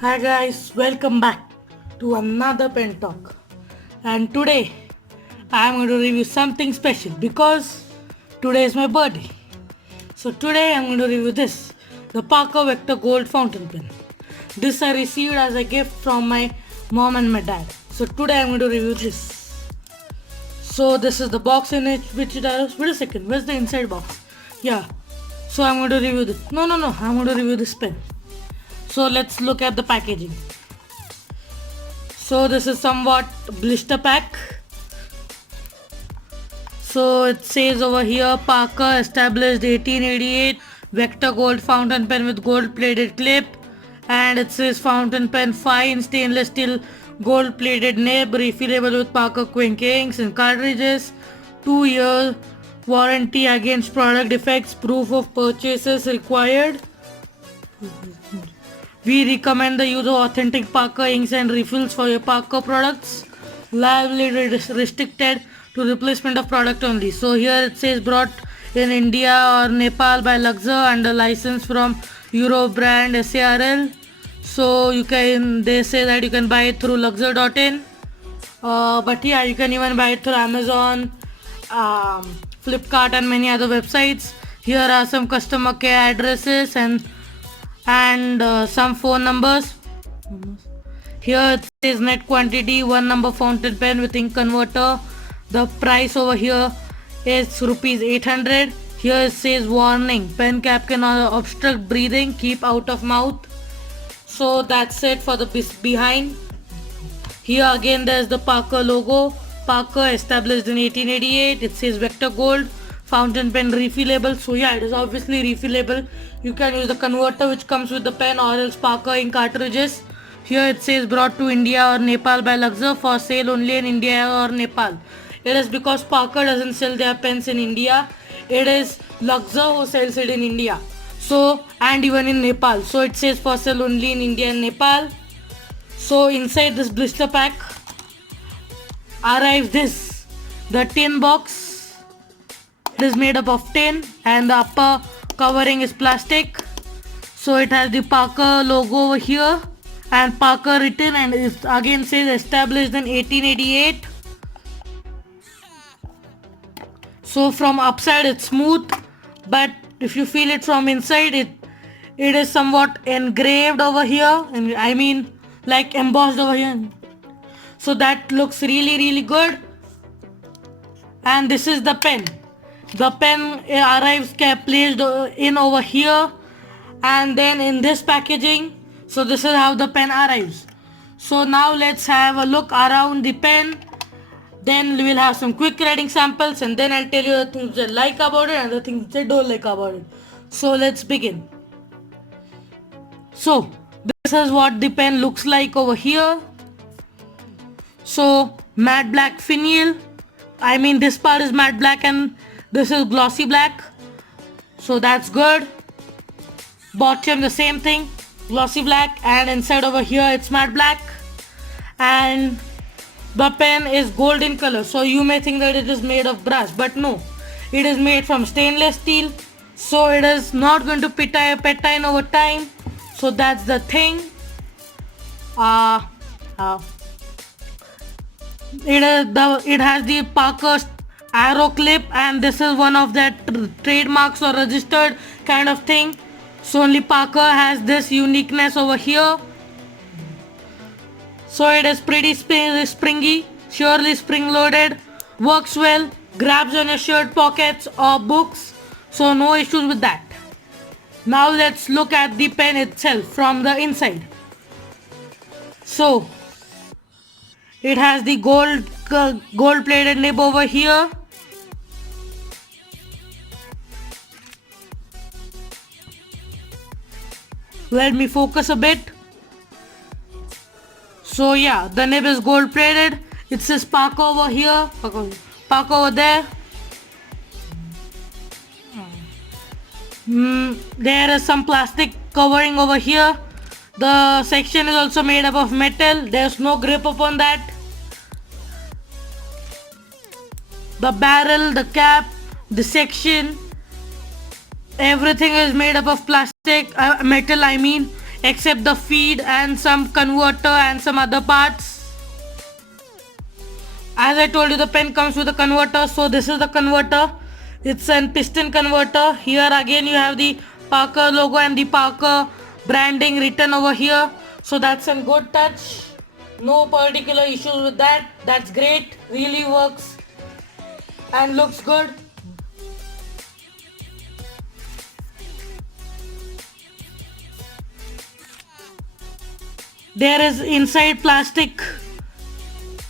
Hi guys, welcome back to another pen talk. And today I am going to review something special because today is my birthday. So today I am going to review this, the Parker Vector Gold Fountain Pen. This I received as a gift from my mom and my dad. So today I am going to review this. So this is the box in it which it has. Wait a second, where's the inside box? Yeah. So I'm going to review this. No, I'm going to review this pen. So let's look at the packaging. So this is somewhat blister pack. So it says over here Parker established 1888 Vector Gold fountain pen with gold plated clip, and it says fountain pen fine stainless steel gold plated nib refillable with Parker Quink inks and cartridges, 2-year warranty against product defects, proof of purchases required. We recommend the use of authentic Parker inks and refills for your Parker products. Liability restricted to replacement of product only. So here it says brought in India or Nepal by Luxor under license from Euro brand SARL. So they say that you can buy it through luxor.in. But yeah, you can even buy it through Amazon, Flipkart and many other websites. Here are some customer care addresses and some phone numbers. Here it says net quantity 1 number fountain pen with ink converter. The price over here is rupees 800. Here it says warning, pen cap can obstruct breathing, keep out of mouth. So that's it for the behind. Here again there's the Parker logo. Parker established in 1888. It says Vector Gold fountain pen refillable. So yeah, it is obviously refillable. You can use the converter which comes with the pen or else Parker ink cartridges. Here it says brought to India or Nepal by Luxor for sale only in India or Nepal. It is because Parker doesn't sell their pens in India. It is Luxor who sells it in India. So and even in Nepal. So it says for sale only in India and Nepal. So inside this blister pack arrives this, the tin box. It is made up of tin and the upper covering is plastic. So it has the Parker logo over here and Parker written, and it again says established in 1888. So from upside it's smooth, but if you feel it from inside, it is somewhat engraved over here, and I mean like embossed over here. So that looks really good. And this is the pen. The pen arrives placed in over here, and then in this packaging. So this is how the pen arrives. So now let's have a look around the pen. Then we will have some quick writing samples, and then I'll tell you the things I like about it and the things I don't like about it. So let's begin. So this is what the pen looks like over here. So matte black finial. I mean this part is matte black and this is glossy black. So that's good. Bottom the same thing, glossy black, and inside over here it's matte black. And the pen is gold in color. So you may think that it is made of brass, but no. It is made from stainless steel. So it is not going to patine over time. So that's the thing. It has the Parker arrow clip, and this is one of that trademarks or registered kind of thing. So only Parker has this uniqueness over here. So it is pretty springy, surely spring loaded, works well, grabs on your shirt pockets or books. So no issues with that. Now let's look at the pen itself from the inside. So it has the gold plated nib over here. Let me focus a bit. So yeah, the nib is gold plated. It says Parker over here, Parker over there. There is some plastic covering over here. The section is also made up of metal. There's no grip upon that. The barrel, the cap, the section, everything is made up of plastic, metal I mean. except the feed and some converter and some other parts. As I told you, the pen comes with a converter, so this is the converter. It's an piston converter. Here again you have the Parker logo and the Parker branding written over here, so that's a good touch. No particular issues with that. That's great, really works and looks good. There is inside plastic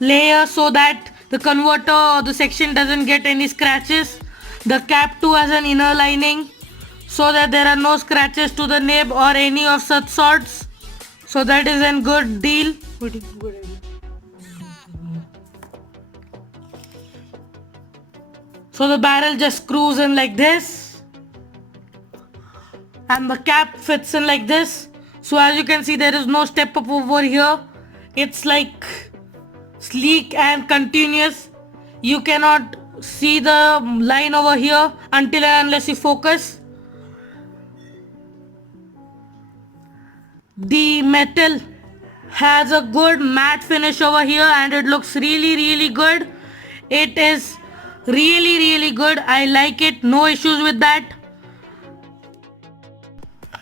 layer so that the converter or the section doesn't get any scratches. The cap too has an inner lining so that there are no scratches to the nib or any of such sorts. So that is a good deal. So the barrel just screws in like this and the cap fits in like this. So as you can see, there is no step up over here. It's like sleek and continuous. You cannot see the line over here until and unless you focus. The metal has a good matte finish over here and it looks really good. It is really good. I like it. No issues with that.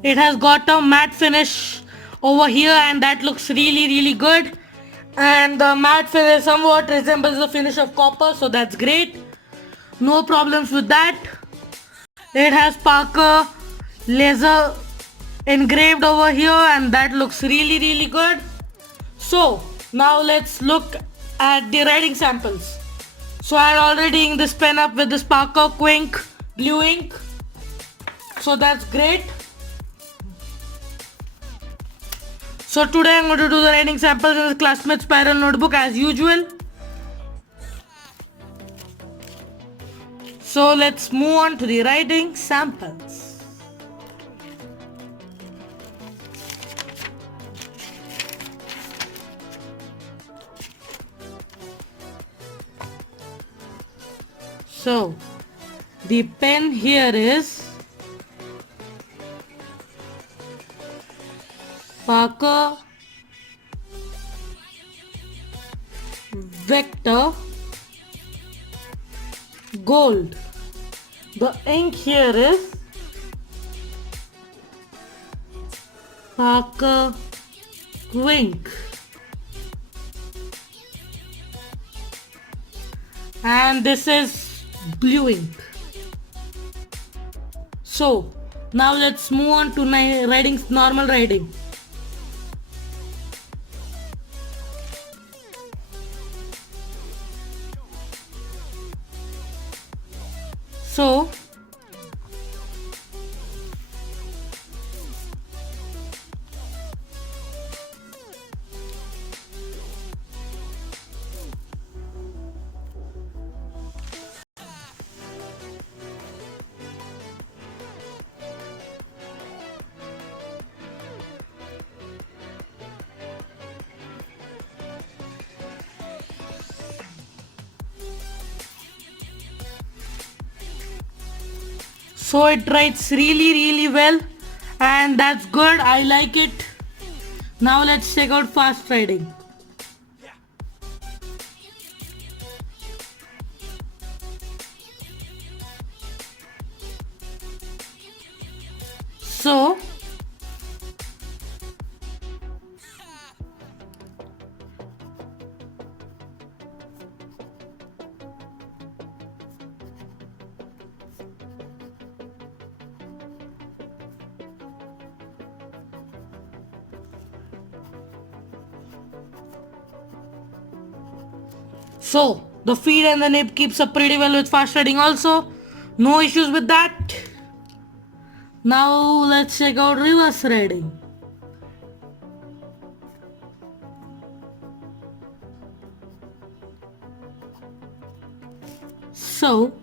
It has got a matte finish over here and that looks really good. And the matte finish somewhat resembles the finish of copper, so that's great. No problems with that. It has Parker laser engraved over here and that looks really good. So now let's look at the writing samples. So I had already inked this pen up with this Parker Quink blue ink, so that's great. So today I'm going to do the writing samples in the Classmate Spiral notebook as usual. So let's move on to the writing samples. So the pen here is Parker Vector Gold. The ink here is Parker Quink. And this is blue ink. So now let's move on to writing normal writing. So So it writes really well and that's good. I like it. Now let's check out fast writing. So the feed and the nib keeps up pretty well with fast writing also. No issues with that. Now let's check out reverse writing. So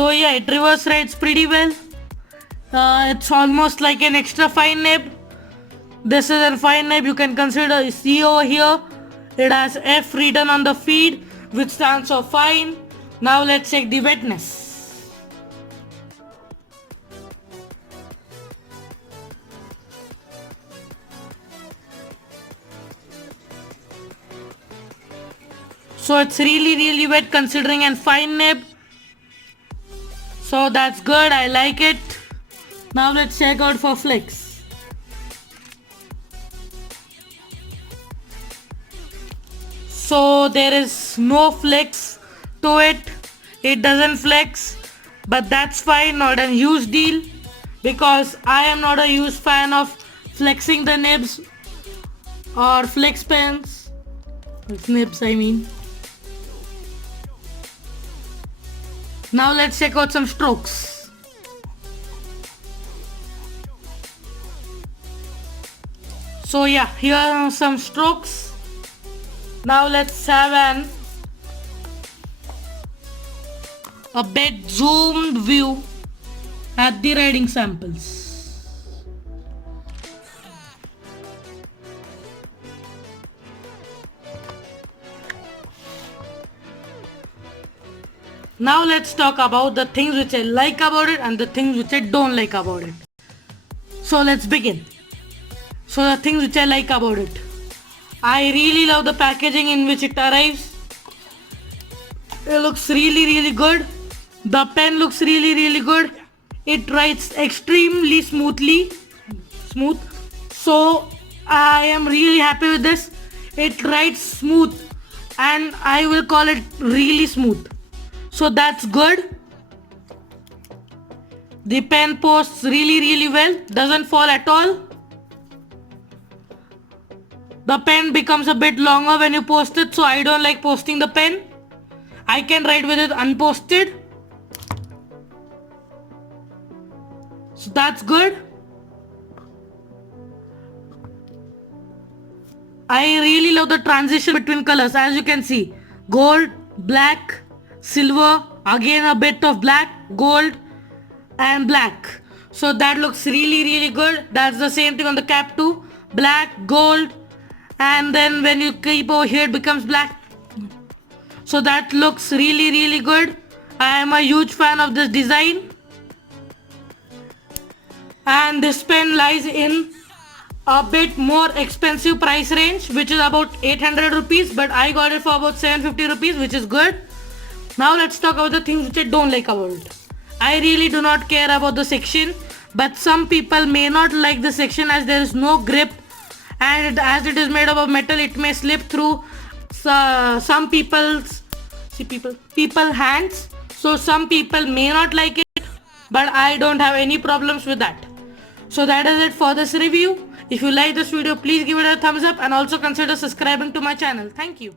So yeah, it reverse writes pretty well. It's almost like an extra fine nib. This is a fine nib. You can consider C over here. It has F written on the feed, which stands for fine. Now let's check the wetness. So it's really wet considering an fine nib. So that's good, I like it. Now let's check out for flex. So there is no flex to it. It doesn't flex, but that's fine, not a huge deal, because I am not a huge fan of flexing the nibs or flex pens. It's nibs, I mean. Now let's check out some strokes. So yeah, here are some strokes. Now let's have a bit zoomed view at the riding samples. Now let's talk about the things which I like about it and the things which I don't like about it. So let's begin. So the things which I like about it. I really love the packaging in which it arrives. It looks really good. The pen looks really good. It writes extremely smooth. So I am really happy with this. It writes smooth, and I will call it really smooth. So that's good. The pen posts really well, doesn't fall at all. The pen becomes a bit longer when you post it, so I don't like posting the pen. I can write with it unposted. So that's good. I really love the transition between colors. As you can see, gold, black, silver, again a bit of black, gold and black. So that looks really good. That's the same thing on the cap too. Black, gold, and then when you keep over here it becomes black. So that looks really good. I am a huge fan of this design. And this pen lies in a bit more expensive price range, which is about 800 rupees, but I got it for about 750 rupees, which is good. Now let's talk about the things which I don't like about it. I really do not care about the section, but some people may not like the section as there is no grip, and as it is made up of metal, it may slip through some people's hands. So some people may not like it, but I don't have any problems with that. So that is it for this review. If you like this video, please give it a thumbs up and also consider subscribing to my channel. Thank you.